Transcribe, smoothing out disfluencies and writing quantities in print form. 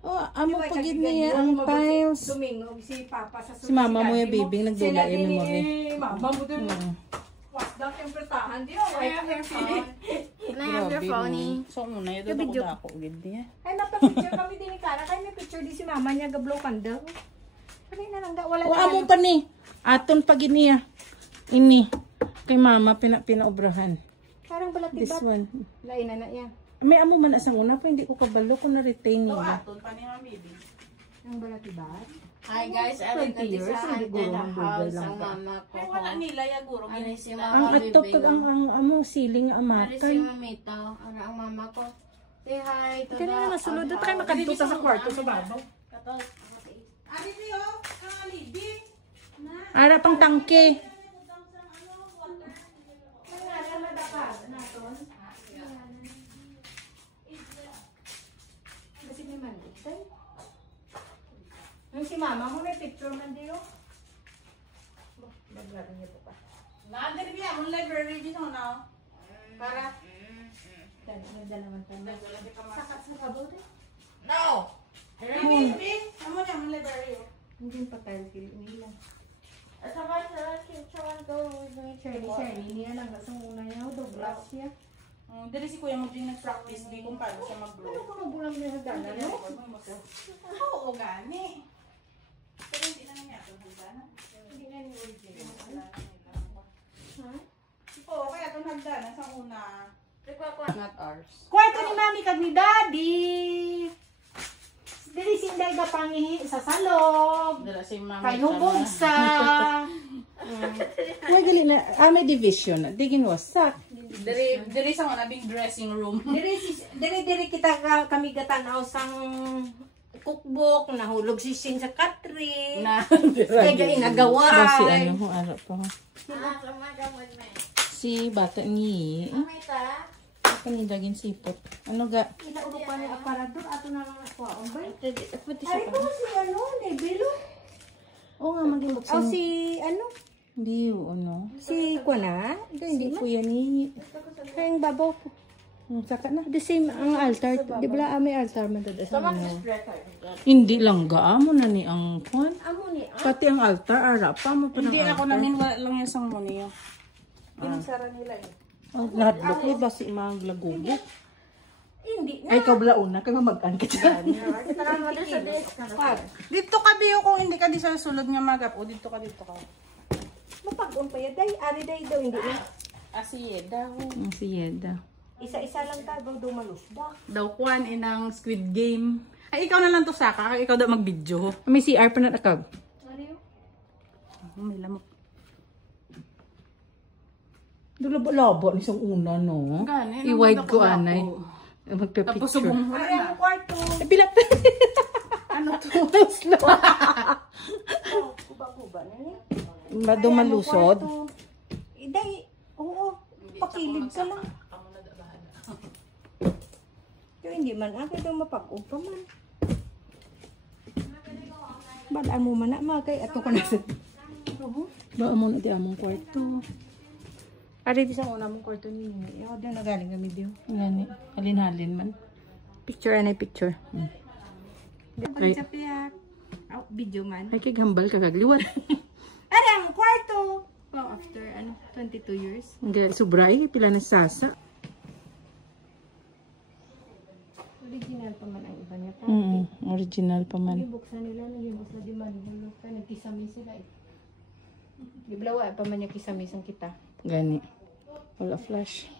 Oh, amo pagid niya ang files. Sumingog si Papa sa Si Mama mo yung bibing nagdula yung memory. Mama mo dun. What's that yung pretahan? Di ako. Can I have your phone? So, muna yun doon ako gid niya. Ay, napapicture kami din ni Kara. Kaya may picture di si Mama niya gablow kanda. Kaya na lang, wala O, among pa ni. Aton pagid niya. Ini. Kay Mama, pinaobrahan. Parang balatibat. This one. Lain na yan. May amo man asang una pa, hindi ko kabalo kung na-retain niya. Aton pa ni Mami. Ang balatibat. Hi guys, I went to 20 years, hindi the guro ang bugay house lang ang ba? mama ko. Ay, wala nila ya guro. Ano si Ang mama atok kag ang amo siling Ano si amakan. mamita? Ano ang mama ko? Say hi to Kaya na nasulod. Doon tayo makadtuta sa kwarto sa babaw. Ari niyo, ang alibi. Ara pang tangke. Kasi may maliit tayo. Yung si Mama mo may picture man din oh. Baglaran niyo pa. Nandiri biya, mong library dito na. Para. Nagdalaman tayo. Sakat sa kabaw din. No! Bibi, amo na mong library. Hindi pa tayo nila. At saka sa go with my Shirley niya lang. Kasi una niya, Douglas siya. Dali si Kuya mo din nag-practice di kung paano siya mag-blow. Ano ko magulang niya sa gana, no? Oo, gani. Pero hindi na niya ito, di ba? Hindi na ni original. Oo, kaya ito nagdana sa una. Not ours. Kwarto ni Mami kag ni Daddy. Dili sinday ga pangihi sa salog. Dala si Mama. Kay hubog sa. Ay, gali na. May division. Digin wasak. Diri sa una bing dressing room. Diri kita kami gatanaw sang cookbook, nahulog si Sing sa Katrin. Kaya Basi inagaway. ano, ara pa. Si bata ni. Mamita? Kanilagin sipot. Ano ga? Inauro pa ni aparador ato na lang nakuha. Bay. Pati Ay sa ko si ano, Nebelo. Oo nga, maging O buksan. si ano? Hindi, ano. Si Kuana? Hindi Si man. Kuya ni. Kayang babaw ko. Saka na. The same ang altar. Di ba may altar man doon sa ano? Hindi lang gaamo na ni ang kwan. Amo ni. Pati ang altar, ara pa mo pa ng Hindi ako altar. namin wala lang yung sang mo niya. Pinsara nila eh. Ang lahadlok ni basi maglagugot. Hindi na. Ay, ikaw blauna. Kaya mag-an ka dyan. Dito ka biyo kung hindi ka di sa sulod nga magap. O dito ka. Mapag-on pa yan. Day, ari day daw. Hindi na. Asiye daw. Ang si Yeda. Isa-isa lang ka. Daw malusda. Daw kwan inang Squid Game. Ay, ikaw na lang to Saka. Ikaw daw mag-video. May CR pa na nakag. Ano yun? May lamok. Labo-labo ni siyang una, no? Gani. I-wide ko, anay. Magpa-picture. Tapos subong mo Ari ang kwarto. Pilat. Ano to? Slow. Kuba-kuba na niya. Mado malusod. Day, oo. Pakilid ka lang. Pero hindi man. Ako daw mapag-on pa man. Balaan mo man na. Kay ato ko na sa... Ba mo na di among kwarto. Ari di sa una mong kwarto ni Nini. Ako daw nagaling kami diyo. Ngani, halin-halin man. Picture anay picture. Ay. Sa piyak. Oh, video man. Ay, kay gambal ka kagliwat. Ari ang kwarto. Oh, after 22 years. Ang sobray, pila na sasa. Original pa man ang iba niya. Original pa man. Nagibuksan nila, nagibuksan di man. Nagkisami sila eh. Giblawa pa man yung kisamisan kita. Gani. Wala flash.